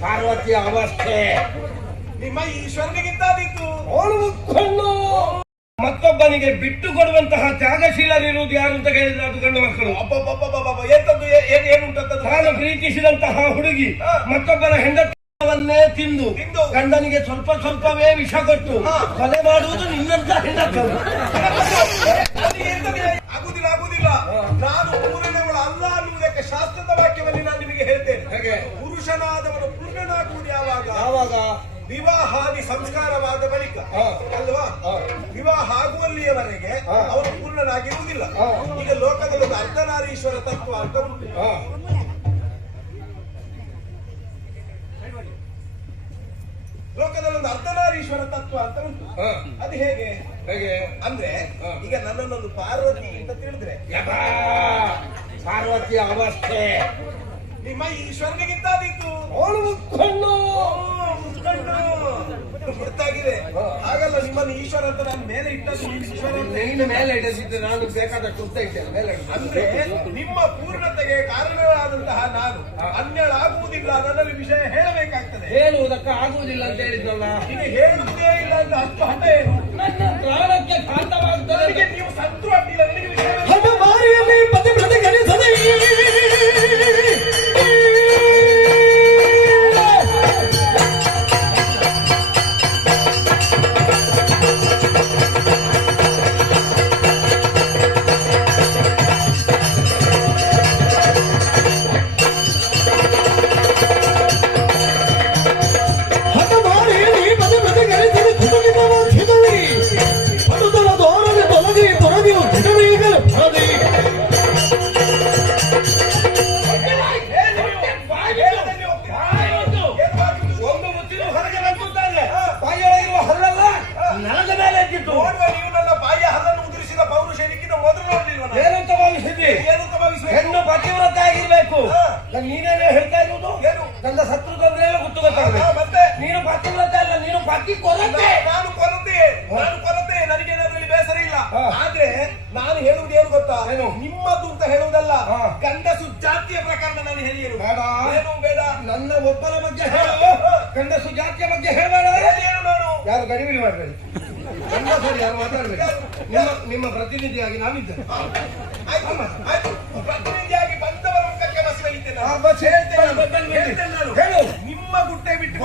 ಪಾರ್ವತಿಯ ಅವಸ್ಥೆ. ನಿಮ್ಮ ಈಶ್ವರನಿಗಿಂತ ಅವಳು ಮತ್ತೊಬ್ಬನಿಗೆ ಬಿಟ್ಟು ಕೊಡುವಂತಹ ತ್ಯಾಗಶೀಲರಿರುವುದು ಯಾರು ಅಂತ ಕೇಳಿದ್ರೆ ಅದು ಗಂಡು ಮಕ್ಕಳು. ಅಬ್ಬಬ್ಬಬ್ಬಬ್ಬಬ್ಬ ಎಂತದ್ದು ಏ- ಏನ್ ಏನುಂಟದ್ದು ತಾನು ಪ್ರೀತಿಸಿದಂತಹ ಹುಡುಗಿ. ಮತ್ತೊಬ್ಬನ ಹೆಂಡತಿಯವನ್ನೇ ತಿಂದು ತಿಂದು. ಗಂಡನಿಗೆ ಸ್ವಲ್ಪ ಸ್ವಲ್ಪವೇ ವಿಷ ಕೊಟ್ಟು. ಕೊಲೆ ಮಾಡುವುದು ನಿನ್ನಂತ ಹೆಂಡತರು ಆಗುದಿಲ್ಲ ಆಗುದಿಲ್ಲ. ನಾನು ಅಲ್ಲ ಅನ್ನುವುದಕ್ಕೆ ಶಾಸ್ತ್ರದ ವಾಕ್ಯವನ್ನು ನಾನು ನಿಮಗೆ ಹೇಳ್ತೇನೆ. ಹೇಗೆ? ಪುರುಷನಾದವನು ಪೂರ್ಣನಾಗುವುದು ಯಾವಾಗ? ಯಾವಾಗ? ವಿವಾಹಾದಿ ಸಂಸ್ಕಾರವಾದ ಬಳಿಕ. ಅಲ್ವಾ. ವಿವಾಹ ಆಗುವಲ್ಲಿಯವರೆಗೆ ಅವರು ಅವನು ಪೂರ್ಣನಾಗಿರುವುದಿಲ್ಲ. ಈಗ ಲೋಕದಲ್ಲಿ ಒಂದು ಅರ್ಧನಾರೀಶ್ವರ ತತ್ವ ಅಂತ ಉಂಟು. ಲೋಕದಲ್ಲಿ ಒಂದು ಅರ್ಧನಾರೀಶ್ವರ ತತ್ವ ಅಂತ ಉಂಟು. ಅದು ಹೇಗೆ? ಹೇಗೆ? ಅಂದ್ರೆ. ಈಗ ನನ್ನನ್ನೊಂದು ಪಾರ್ವತಿ ಅಂತ ತಿಳಿದ್ರೆ. ಪಾರ್ವತಿಯ ಅವಸ್ಥೆ. ನಿಮ್ಮ ಈಶ್ವರನಿಗಿಂತ ಅವಳು ಮುಖಂಡು. ಗೊತ್ತಾಗಿದೆ. ಹಾಗಲ್ಲ ನಿಮ್ಮನ್ನು ಈಶ್ವರ ಅಂತ ನಾನು ಮೇಲೆ ಇಟ್ಟದ್ದು ಈಶ್ವರ. ನೀನು ಮೇಲೆ ಇಡದಿದ್ರೆ ನಾನು ಬೇಕಾದ ಕುರ್ತ ಇದ್ದೇನೆ ಮೇಲೆ. ಅಂದ್ರೆ ನಿಮ್ಮ ಪೂರ್ಣತೆಗೆ ಕಾರಣಗಳಾದಂತಹ ನಾನು ಅನ್ಯಳ ಅನ್ಯಳಾಗುವುದಿಲ್ಲ. ನನ್ನಲ್ಲಿ ವಿಷಯ ಹೇಳಬೇಕಾಗ್ತದೆ. ಹೇಳುವುದಕ್ಕೆ ಆಗುವುದಿಲ್ಲ ಅಂತ ಹೇಳಿದ್ನಲ್ಲ. ನೀನು ಹೇಳುವುದೇ ಇಲ್ಲ ಅಂತ ಅಷ್ಟು ಹಠ ಏನು? ನನ್ನ ಪ್ರಾಣಕ್ಕೆ ಕಾಂತವಾಗ್ತದೆ ನೀವು ಸತ್ರು ನಾನು ನೀನೇನೇ ಹೇಳ್ತಾ ಇರುವುದು ಏನು? ನನ್ನ ಶತ್ರು ತೊಂದ್ರೆ ಎಲ್ಲ ಗೊತ್ತು ಗೊತ್ತಾಗಬೇಕು ಮತ್ತೆ? ನೀನು ಪತಿವ್ರತ ಅಲ್ಲ ನೀನು ಪಾತಿ ಕೊರತೆ. ನಾನು ಕೊರತೆ. ನಾನು ಕೊರತೆ. ನನಗೇನಾದ್ರಲ್ಲಿ ಬೇಸರ ಇಲ್ಲ. ಆದ್ರೆ ನಾನು ಹೇಳುವುದು ಏನು ಗೊತ್ತಾ? ಏನು? ನಿಮ್ಮದು ಅಂತ ಹೇಳುವುದಲ್ಲ. ಗಂಡಸು ಜಾತಿಯ ಪ್ರಕಾರ ನಾನು ಹೇಳಿಯರು ಬೇಡ. ಏನು ಬೇಡ? ನನ್ನ ಒಬ್ಬನ ಬಗ್ಗೆ ಹೇಳು. ಗಂಡಸು ಜಾತಿಯ ಬಗ್ಗೆ ಹೇಳಬೇಡ ಏನು ನಾನು. ಯಾರು ಗಡಿಬಿಡಿ ಮಾಡಬೇಡಿ ಗಂಡಸರು ಯಾರು ಮಾತಾಡಬೇಡಿ ನಿಮ್ಮ ನಿಮ್ಮ ಪ್ರತಿನಿಧಿಯಾಗಿ ನಾನಿದ್ದೇನೆ ಆಯ್ತು ಆಯ್ತು. ಪ್ರತಿನಿಧಿಯಾಗಿ ನಿಮ್ಮ ಗುಟ್ಟೆ ಬಿಟ್ಟು.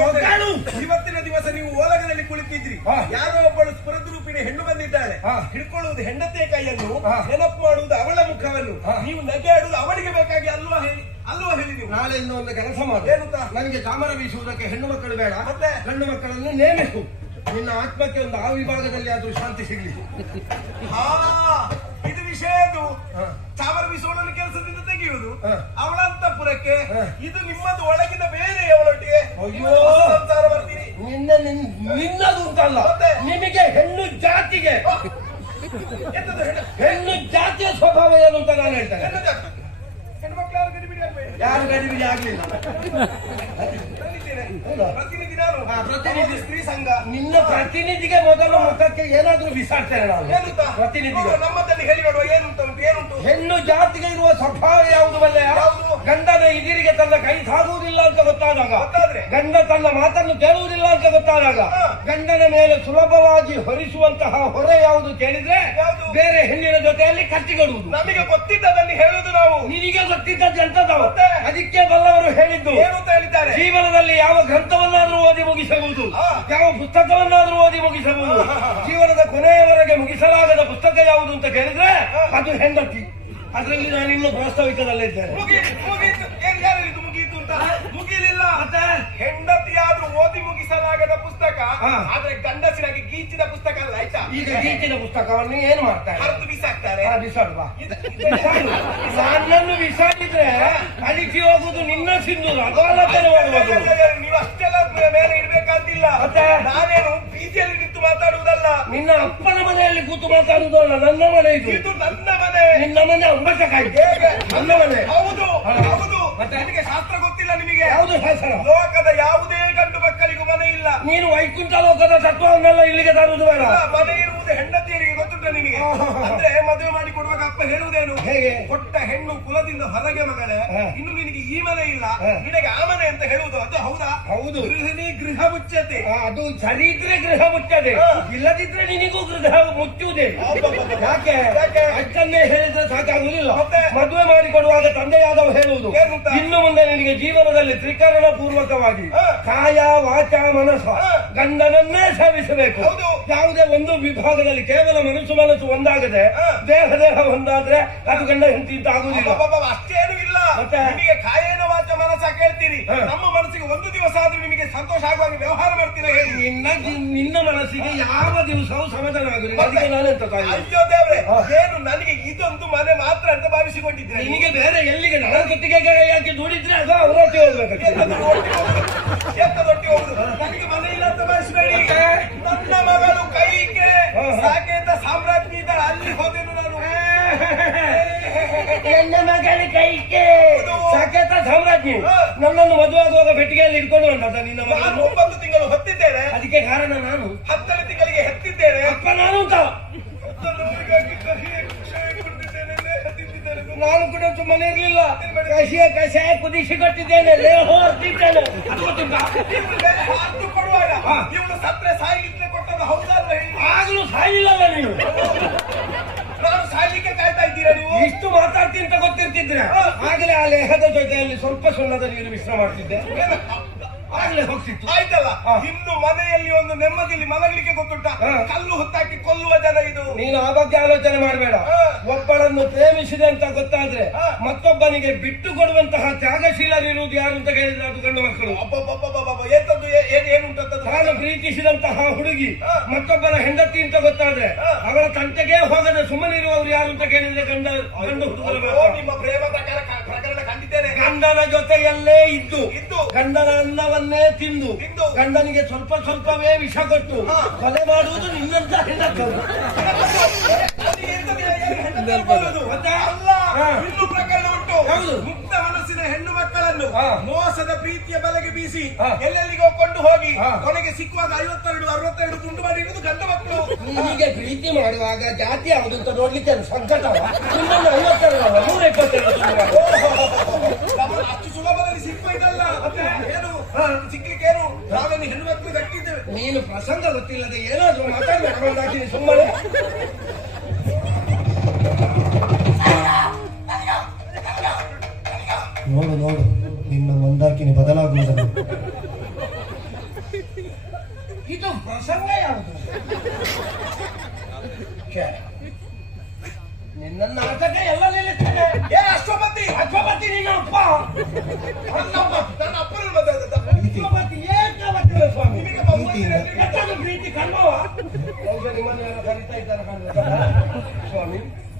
ಇವತ್ತಿನ ದಿವಸ ನೀವು ಓಲಗದಲ್ಲಿ ಕುಳಿತಿದ್ರಿ. ಯಾರೋ ಒಬ್ಬಳು ಸ್ಫುರದ್ರೂಪಿಣಿ ಹೆಣ್ಣು ಬಂದಿದ್ದಾಳೆ. ಹಿಡ್ಕೊಳ್ಳುವುದು ಹೆಂಡತಿಯ ಕೈಯನ್ನು. ನೆನಪು ಮಾಡುವುದು ಅವಳ ಮುಖವನ್ನು. ನೀವು ನಗೆಯಾಡುವುದು ಅವಳಿಗೆ ಬೇಕಾಗಿ ಅಲ್ವಾ ಹೇಳಿ ಅಲ್ವಾ ಹೇಳಿ ನೀವು ನಾಳೆ ಒಂದು ಕೆಲಸ ಮಾಡು? ನನಗೆ ಚಾಮರ ಬೀಸುವುದಕ್ಕೆ ಹೆಣ್ಣು ಮಕ್ಕಳು ಬೇಡ ಮತ್ತೆ? ಗಂಡು ಮಕ್ಕಳನ್ನು ನೇಮಿಸು ನಿನ್ನ ಆತ್ಮಕ್ಕೆ ಒಂದು ಆ ವಿಭಾಗದಲ್ಲಿ ಆದ್ರೂ ಶಾಂತಿ ಸಿಗಲಿ ಹಾ ಇದು ವಿಷಯ ಅದು ಚಾಮರ ಕೆಲಸದಿಂದ ತೆಗೆಯುವುದು. ಅವಳಂತ ಪುರಕ್ಕೆ ಅಂತಃಪುರಕ್ಕೆ. ಇದು ನಿಮ್ಮದು ಒಳಗಿನ ಬೇರೆ ಅವಳೊಟ್ಟಿಗೆ. ಸಂಸಾರ ಬರ್ತೀರಿ ನಿನ್ನ ನಿನ್- ನಿನ್ನದು ಅಂತಲ್ಲ? ನಿಮಗೆ ಹೆಣ್ಣು ಜಾತಿಗೆ. ಹೆಣ್ಣು? ಜಾತಿಯ ಸ್ವಭಾವ ಏನು ಅಂತ ನಾನು ಹೇಳ್ತೇನೆ. ಯಾರು ಗಡಿಬಿಡಿ ಆಗ್ಲಿಲ್ಲ. ಪ್ರತಿನಿಧಿ ನಾನು. ಪ್ರತಿನಿಧಿ. ಸ್ತ್ರೀ ಸಂಘ. ನಿನ್ನ ಪ್ರತಿನಿಧಿಗೆ ಮೊದಲು ಮುಖಕ್ಕೆ ಏನಾದ್ರೂ ಬಿಸಾಡ್ತೇನೆ ನಾನು. ಏನಂತ? ಪ್ರತಿನಿಧಿಗೆ. ನೋಡು, ನಮ್ಮದಲ್ಲಿ ಹೇಳಿ ನೋಡುವ ಏನುಂಟು ಏನುಂಟು ಹೆಣ್ಣು ಜಾತಿಗೆ ಇರುವ ಸ್ವಭಾವ ಯಾವುದು ಬಲ್ಲೆ ಯಾವುದು? ಗಂಡನ ಇದಿರಿಗೆ ತನ್ನ ಕೈ ಸಾಗುವುದಿಲ್ಲ ಅಂತ ಗೊತ್ತಾದಾಗ ಗಂಧ ಗಂಡ ತನ್ನ ಮಾತನ್ನು ಕೇಳುವುದಿಲ್ಲ ಅಂತ ಗೊತ್ತಾದಾಗ ಗಂಧನ ಗಂಡನ ಮೇಲೆ ಸುಲಭವಾಗಿ ಹೊರಿಸುವಂತಹ ಹೊರೆ ಯಾವುದು ಕೇಳಿದ್ರೆ ಯಾವುದು? ಬೇರೆ ಹೆಣ್ಣಿನ ಜೊತೆಯಲ್ಲಿ ಕಟ್ಟಿಕೊಡುವುದು ನಮಗೆ ಗೊತ್ತಿದ್ದದಲ್ಲಿ ಹೇಳುದು ನಾವು. ನಿನಗೆ ಗೊತ್ತಿದ್ದದ್ದು ಎಂತದವು? ಅದಕ್ಕೆ ಬಲ್ಲವರು ಹೇಳಿದ್ದು ಹೇಳಿದ್ದಾರೆ? ಜೀವನದಲ್ಲಿ ಯಾವ ಗ್ರಂಥವನ್ನಾದ್ರೂ ಓದಿ ಮುಗಿಸಬಹುದು ಯಾವ ಪುಸ್ತಕವನ್ನಾದ್ರೂ ಓದಿ ಮುಗಿಸಬಹುದು ಜೀವನದ ಕೊನೆಯವರೆಗೆ ಮುಗಿಸಲಾಗದ ಪುಸ್ತಕ ಯಾವುದು ಅಂತ ಕೇಳಿದ್ರೆ ಅದು ಹೆಂಡತಿ. ಅದರಲ್ಲಿ ನಾನು ಇನ್ನು ಪ್ರಾಸ್ತಾವಿಕದಲ್ಲಿದ್ದೇನೆ ಮುಗೀತು ಮುಗೀತು. ಅಂತ? ಮುಗಿಲಿಲ್ಲ. ಮತ್ತೆ? ಹೆಂಡತಿಯಾದ್ರೂ ಓದಿ ಮುಗಿಸಲಾಗದ ಪುಸ್ತಕ. ಆದ್ರೆ ಗಂಡಸಿನಾಗಿ ಗೀಚಿದ ಪುಸ್ತಕ ಅಲ್ಲ ಆಯ್ತಾ? ಈಗ ಗೀಚಿನ ಪುಸ್ತಕವನ್ನು ಏನ್ ಮಾಡ್ತಾರೆ ಹರಿದು ಬಿಸಾಕ್ತಾರೆ. ಬಿಸಾಡುವ. ನನ್ನನ್ನು ಬಿಸಾಡಿದ್ರೆ ಅಡಿಕೆ ಹೋಗುದು ನಿನ್ನ ಸಿಂಧು ಅಗಾಲತನ ನೀವು ಅಷ್ಟೆಲ್ಲ ಮೇಲೆ ಇಡ್ಬೇಕಂತಿಲ್ಲ ಮತ್ತೆ? ನಾನೇನು ಬೀದಿಯಲ್ಲಿ ನಿಂತು ಮಾತಾಡುವುದಲ್ಲ ನಿನ್ನ ಅಪ್ಪನ ಮನೆಯಲ್ಲಿ ಕೂತು ಮಾತಾಡುವುದಲ್ಲ ನನ್ನ ಮನೆ ಇದು ನನ್ನ ಮನೆ ನಿನ್ನ ಮನೆ ಹೇಗೆ ನನ್ನ ಹೌದು ಹೌದು. ಮತ್ತೆ? ಅದಕ್ಕೆ ಶಾಸ್ತ್ರ ಗೊತ್ತಿಲ್ಲ ನಿಮಗೆ? ಯಾವುದು ಶಾಸ್ತ್ರ? ಲೋಕದ ಯಾವುದೇ ಗಂಡು ಮಕ್ಕಳಿಗೂ ಮನೆ ಇಲ್ಲ. ನೀನು ವೈಕುಂಠ ಲೋಕದ ತತ್ವವನ್ನೆಲ್ಲ ಇಲ್ಲಿಗೆ ತರುವುದು ಬೇಡ. ಮನೆ ಇರುವುದು ಹೆಂಡತಿಯರಿಗೆ ಗೊತ್ತುಂಟ ನಿಮಗೆ. ಅಂದ್ರೆ ಮದುವೆ ಮಾಡಿ ಕೊಡುವಾಗ ಅಪ್ಪ ಹೇಳುವುದೇನು? ಹೇಗೆ? ಕೊಟ್ಟ ಹೆಣ್ಣು ಕುಲದಿಂದ ಹೊರಗೆ ಮಗಳೇ ಇನ್ನು ನಿನಗೆ ಈ ಮನೆ ಇಲ್ಲ. ನಿನಗೆ ಆ ಮನೆ ಅಂತ ಹೇಳುವುದು ಅದು ಹೌದಾ ಹೌದು. ಗೃಹನೇ ಗೃಹ ಮುಚ್ಚತೆ ಅದು ಸರಿ ಇದ್ರೆ ಗೃಹ ಮುಚ್ಚದೆ. ಇಲ್ಲದಿದ್ರೆ ನಿನಗೂ ಗೃಹ ಮುಚ್ಚುವುದೇ. ಯಾಕೆ? ಅಷ್ಟನ್ನೇ ಹೇಳಿದ್ರೆ ಸಾಕಾಗುವುದಿಲ್ಲ? ಮದುವೆ ಮಾಡಿಕೊಡುವಾಗ ತಂದೆಯಾದವ ಹೇಳುವುದು ಇನ್ನು ಮುಂದೆ ನಿನಗೆ ಜೀವನದಲ್ಲಿ ತ್ರಿಕರಣ ಪೂರ್ವಕವಾಗಿ. ಕಾಯ ವಾಚ ಮನಸ್ಸ ಗಂಡನನ್ನೇ ಸೇವಿಸಬೇಕು. ಯಾವುದೇ ಒಂದು ವಿಭಾಗದಲ್ಲಿ ಕೇವಲ ಮನಸ್ಸು ಮನಸ್ಸು ಒಂದಾಗದೆ. ದೇಹ ದೇಹ ಒಂದಾದ್ರೆ ಅದು ಗಂಡ ಹೆಂಡತಿ ಅಂತ ಆಗುದಿಲ್ಲ ಅಷ್ಟೇನು ಇಲ್ಲ? ನಿಮಗೆ ಕಾಯೇನ ವಾಚ ಮನಸ್ಸ ಕೇಳ್ತೀರಿ. ನಮ್ಮ ಮನಸ್ಸಿಗೆ ಒಂದು ದಿವಸ ಆದ್ರೂ ನಿಮಗೆ ಸಂತೋಷ ಆಗುವಾಗ ವ್ಯವಹಾರ ಮಾಡ್ತೀರಾ ಹೇಳಿ? ನಿನ್ನ ನಿನ್ನ ಮನಸ್ಸಿಗೆ ಯಾವ ದಿವಸವೂ ಸಮಾಧಾನ ಆಗುದಿಲ್ಲ. ಅದಕ್ಕೆ ನಾನೆಂತ ತಾಯಿ? ಅಯ್ಯೋ ದೇವ್ರೆ ಏನು ನನಗೆ ಇದೊಂದು ಮನೆ ಮಾತ್ರ ಅಂತ ಭಾವಿಸಿಕೊಂಡಿದ್ರೆ ನಿಮಗೆ ಬೇರೆ ಎಲ್ಲಿಗೆ ನನ್ನ ಜೊತೆಗೆ ಯಾಕೆ ದುಡಿದ್ರೆ ಅದು ಅವರೊಟ್ಟಿ ಹೋಗ್ಬೇಕು ಎತ್ತದೊಟ್ಟಿ ಹೋಗುದು? ನನಗೆ ಮನೆ ಇಲ್ಲ ಅಂತ ಭಾವಿಸಬೇಡಿ. ನನ್ನ ಮಗಳು ಕೈಗೆ. ಸಾಕೇತ ಸಾಮ್ರಾಜ್ಞಿ ಇದ್ದಾರೆ ಅಲ್ಲಿ ಹೋದೆನು ನಾನು. ನನ್ನ ಮಗಳ ಕೈಗೆ. ಸಾಕೇತ ಸಾಮ್ರಾಜ್ಞಿ. ನನ್ನನ್ನು ಮದುವಾಗುವಾಗ ಪೆಟ್ಟಿಗೆಯಲ್ಲಿ ಇಟ್ಕೊಂಡು ಬಂದದ ನಿನ್ನ ನಾನು ಒಂಬತ್ತು ತಿಂಗಳು ಹೊತ್ತಿದ್ದೇನೆ. ಅದಕ್ಕೆ ಕಾರಣ ನಾನು. ಹತ್ತನೇ ತಿಂಗಳಿಗೆ ಹೆತ್ತಿದ್ದೇನೆ. ಅಪ್ಪ ನಾನು ಅಂತ. ನಾನು ಕೂಡ ಸುಮ್ಮನೆ ಇರಲಿಲ್ಲ. ಕಸಿಯ ಕಷಾಯ ಕುದಿಸಿ ಕೊಟ್ಟಿದ್ದೇನೆ ಲೇಹ ಹೊರ್ತಿದ್ದೇನೆ ಅದು ಗೊತ್ತುಂಟಾ ಹಾಲು ಕೊಡುವಾಗ. ಇವಳು ಸತ್ರೆ ಸಾಯಿಲಿಕ್ಕೆ ಕೊಟ್ಟದ್ದು ಹೌದಲ್ಲ ಹೇಳಿ? ಆಗ್ಲೂ ಸಾಯಿಲ್ಲಲ್ಲ ನಾನು ಸಾಯ್ಲಿಕ್ಕೆ ಕಾಯ್ತಾ ಇದ್ದೀರಾ ನೀವು ಇಷ್ಟು ಮಾತಾಡ್ತೀನಿ ಅಂತ ಗೊತ್ತಿರ್ತಿದ್ರೆ. ಆಗಲೇ ಆ ಲೇಹದ ಜೊತೆಯಲ್ಲಿ ಸ್ವಲ್ಪ ಸುಣ್ಣದ ನೀರು ಮಿಶ್ರ ಮಾಡ್ತಿದ್ದೆ. ಆಗ್ಲೇ ಹೋಗ್ತಿತ್ತು. ಆಯ್ತಲ್ಲ. ಇನ್ನು ಮನೆಯಲ್ಲಿ ಒಂದು ನೆಮ್ಮದಿಯಲ್ಲಿ ಮಲಗಲಿಕ್ಕೆ ಗೊತ್ತುಂಟ. ಕಲ್ಲು ಹೊತ್ತಾಕಿ ಕೊಲ್ಲುವ ಜನ ಇದು. ನೀನು ಆ ಬಗ್ಗೆ ಆಲೋಚನೆ ಮಾಡಬೇಡ. ಒಬ್ಬಳನ್ನು ಪ್ರೇಮಿಸಿದೆ ಅಂತ ಗೊತ್ತಾದ್ರೆ. ಮತ್ತೊಬ್ಬನಿಗೆ ಬಿಟ್ಟು ಕೊಡುವಂತಹ ತ್ಯಾಗಶೀಲರಿರುವುದು ಯಾರು ಅಂತ ಕೇಳಿದ್ರೆ ಅದು ಗಂಡು ಮಕ್ಕಳು ತಾನು ಪ್ರೀತಿಸಿದಂತಹ ಹುಡುಗಿ. ಮತ್ತೊಬ್ಬರ ಹೆಂಡತಿ ಅಂತ ಗೊತ್ತಾದ್ರೆ ಹಾ. ಅವಳ ತಂಟೆಗೆ ಹೋಗದೆ ಸುಮ್ಮನಿರುವವರು ಯಾರು ಅಂತ ಕೇಳಿದ್ರೆ ಗಂಡ ಗಂಡು ಹುಡುಗರ ಗಂಡನ ಜೊತೆಯಲ್ಲೇ ಇದ್ದು ಇದ್ದು. ಗಂಡನ ಅನ್ನವನ್ನೇ ತಿಂದು ತಿಂದು. ಗಂಡನಿಗೆ ಸ್ವಲ್ಪ ಸ್ವಲ್ಪವೇ ವಿಷ ಕೊಟ್ಟು. ಕೊಲೆ ಮಾಡುವುದು ನಿನ್ನಂತ ಹೆಣ್ಣಕ್ಕಳು ಇನ್ನು ಪ್ರಕರಣ ಉಂಟು? ಮುಕ್ತ ಮನಸ್ಸಿನ ಹೆಣ್ಣು ಮಕ್ಕಳನ್ನು. ಮೋಸದ ಪ್ರೀತಿಯ ಬಲೆಗೆ ಬೀಸಿ ಎಲ್ಲೆಲ್ಲಿಗೆ ಕೊಂಡು ಹೋಗಿ. ಕೊನೆಗೆ ಸಿಕ್ಕುವಾಗ ಐವತ್ತೆರಡು ಅರವತ್ತೆರಡು ಗುಂಡು ಮಾಡಿರುವುದು ಗಂಡ ಮಕ್ಕಳು. ನಿಮಗೆ ಪ್ರೀತಿ ಮಾಡುವಾಗ ಜಾತಿ ಯಾವುದು ಅಂತ ನೋಡ್ಲಿಕ್ಕೆ ಸಂಕಟ. ನಿಮ್ಮನ್ನು ಐವತ್ತೆರಡು ನೂರ ಇಪ್ಪತ್ತೆರಡು ಅಷ್ಟು ಸುಲಭದಲ್ಲಿ ಸಿಕ್ಕೋಯ್ತಲ್ಲ ಮತ್ತೆ ಏನು. ಸಿಕ್ಲಿಕ್ಕೆ ಏನು? ನಾವೇನು ಹೆಣ್ಣು ಮಕ್ಕಳು ಕಟ್ಟಿದ್ದೇವೆ ನೀನು ಪ್ರಸಂಗ ಗೊತ್ತಿಲ್ಲದೆ ಏನಾದ್ರೂ ಮಾತಾಡ್ಬೇಕು ಸುಮ್ಮನೆ. ನೋಡು ನೋಡು. ನಿನ್ನ ಒಂದಾಕಿನಿ ಬದಲಾಗುವುದನ್ನು ಇದು ಪ್ರಸಂಗ ಯಾವುದು. ನಿನ್ನ ನಾಟಕ ಎಲ್ಲ ನಿಲ್ಲಿಸ್ತೇನೆ. ಏ ಅಶ್ವಪತಿ ಅಶ್ವಪತಿ ನಿನ್ನ ಅಪ್ಪ ನನ್ನ ಅಪ್ಪನ? ಅಶ್ವಪತಿ ಏಕವಚನ ಸ್ವಾಮಿ. ನಿಮಗೆ ಪ್ರೀತಿ ಕಣ್ಣವ ನಿಮ್ಮನ್ನ ಕರೀತಾ ಇದ್ದಾರೆ. ಸ್ವಾಮಿ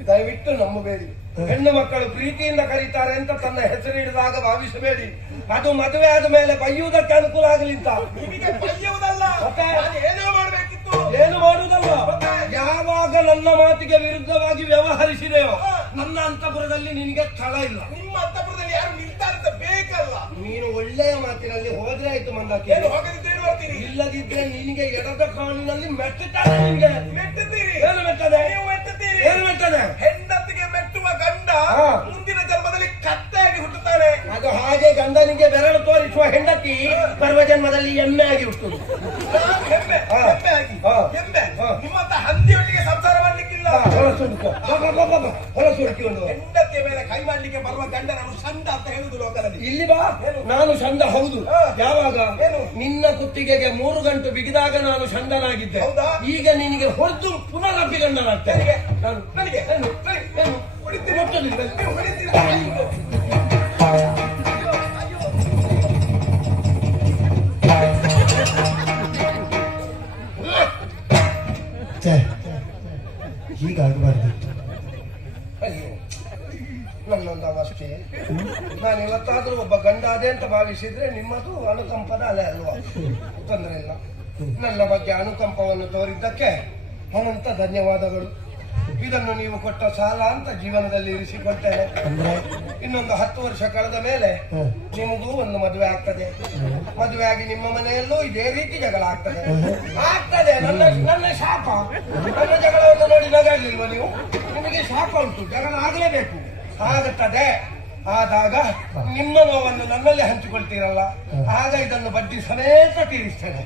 ದಯವಿಟ್ಟು ನಂಬಬೇಡಿ ಹೆಣ್ಣು ಮಕ್ಕಳು ಪ್ರೀತಿಯಿಂದ ಕರೀತಾರೆ ಅಂತ ತನ್ನ ಹೆಸರು ಹಿಡಿದಾಗ ಭಾವಿಸಬೇಡಿ. ಅದು ಮದುವೆ ಆದ ಮೇಲೆ ಬೈಯುವುದಕ್ಕೆ ಅನುಕೂಲ ಆಗಲಿಂತ ಏನೋ ಮಾಡುವುದಲ್ಲ ಯಾವಾಗ ನನ್ನ ಮಾತಿಗೆ ವಿರುದ್ಧವಾಗಿ ವ್ಯವಹರಿಸಿದೆಯೋ ನನ್ನ ಅಂತಪುರದಲ್ಲಿ ನಿನಗೆ ಸ್ಥಳ ಇಲ್ಲ. ನಿಮ್ಮ ಅಂತಪುರದಲ್ಲಿ ಯಾರು ನಿಲ್ತಾರಂತ ಬೇಕಲ್ಲ. ನೀನು ಒಳ್ಳೆಯ ಮಾತಿನಲ್ಲಿ ಹೋದ್ರೆ ಆಯ್ತು ಮಂದಕ್ಕೆ ಇಲ್ಲದಿದ್ರೆ ನಿನಗೆ ಎಡದ ಕಾಣಿನಲ್ಲಿ ಮೆಟ್ಟುತ್ತಾರೆ ನಿನಗೆ. ಮೆಟ್ಟುತ್ತೀರಿ? ಏನು ಮೆಟ್ಟದೆ? ಏನು ಮೆಟ್ಟದೆ? ಮುಂದಿನ ಜನ್ಮದಲ್ಲಿ ಕತ್ತೆಯಾಗಿ ಹುಟ್ಟುತ್ತಾನೆ. ಅದು ಹಾಗೆ ಗಂಡನಿಗೆ ಬೆರಳು ತೋರಿಸುವ ಹೆಂಡತಿ ಪರ್ವ ಜನ್ಮದಲ್ಲಿ ಎಮ್ಮೆ ಆಗಿ ಹುಟ್ಟುದು ನಾನು ಹೆಮ್ಮೆ. ಹೆಮ್ಮೆ ಆಗಿ ಹೆಮ್ಮೆ. ನಿಮ್ಮಂತ ಹಂದಿಯೊಟ್ಟಿಗೆ ಸಂಸಾರ ಮಾಡ್ಲಿಕ್ಕಿಲ್ಲ. ಹೊಲಸುಂಟು ಹೊಲಸು ಹುಡುಕಿಕೊಂಡು ಹೆಂಡತಿಯ ಮೇಲೆ ಕೈ ಮಾಡ್ಲಿಕ್ಕೆ ಬರುವ ಗಂಡನನ್ನು ಸಂದ ಅಂತ ಹೇಳುದು ಲೋಕದಲ್ಲಿ. ಇಲ್ಲಿ ಬಾ. ನಾನು ಚಂದ ಹೌದು. ಯಾವಾಗ? ಏನು? ನಿನ್ನ ಕುತ್ತಿಗೆಗೆ ಮೂರು ಗಂಟು ಬಿಗಿದಾಗ ನಾನು ಚಂದನಾಗಿದ್ದೆ ಹೌದಾ? ಈಗ ನಿನಗೆ ಹೊಡೆದು ಪುನರಬ್ಬಿ ಗಂಡನಾಗ್ತೇನೆ ನನಗೆ? ಹೀಗಾಗಬಾರ್ದಿತ್ತು ನನ್ನೊಂದು ಅವಸ್ಥೆ ನಾನು ಇವತ್ತಾದ್ರೂ ಒಬ್ಬ ಗಂಡ ಅದೇ ಅಂತ ಭಾವಿಸಿದ್ರೆ ನಿಮ್ಮದು ಅನುಕಂಪದ ಅಲೆ ಅಲ್ವಾ? ತೊಂದರೆ ಇಲ್ಲ. ನನ್ನ ಬಗ್ಗೆ ಅನುಕಂಪವನ್ನು ತೋರಿದ್ದಕ್ಕೆ ಅನಂತ ಧನ್ಯವಾದಗಳು. ಇದನ್ನು ನೀವು ಕೊಟ್ಟ ಸಾಲ ಅಂತ ಜೀವನದಲ್ಲಿ ಇರಿಸಿಕೊಳ್ತೇನೆ. ಅಂದ್ರೆ? ಇನ್ನೊಂದು ಹತ್ತು ವರ್ಷ ಕಳೆದ ಮೇಲೆ. ನಿಮಗೂ ಒಂದು ಮದುವೆ ಆಗ್ತದೆ. ಮದುವೆ ಆಗಿ ನಿಮ್ಮ ಮನೆಯಲ್ಲೂ ಇದೇ ರೀತಿ ಜಗಳ ಆಗ್ತದೆ. ಆಗ್ತದೆ. ನನ್ನ ನನ್ನ ಶಾಪ. ನನ್ನ ಜಗಳವನ್ನು ನೋಡಿ ನಗಾಡ್ಲಿಲ್ವ ನೀವು? ನಿಮಗೆ ಶಾಪ ಉಂಟು. ಜಗಳ ಆಗಲೇಬೇಕು. ಆಗುತ್ತದೆ ಆದಾಗ ನಿಮ್ಮ ನೋವನ್ನು ನನ್ನಲ್ಲಿ ಹಂಚಿಕೊಳ್ತೀರಲ್ಲ? ಆಗ ಇದನ್ನು ಬಡ್ಡಿ ಸಮೇತ ತೀರಿಸ್ತೇನೆ.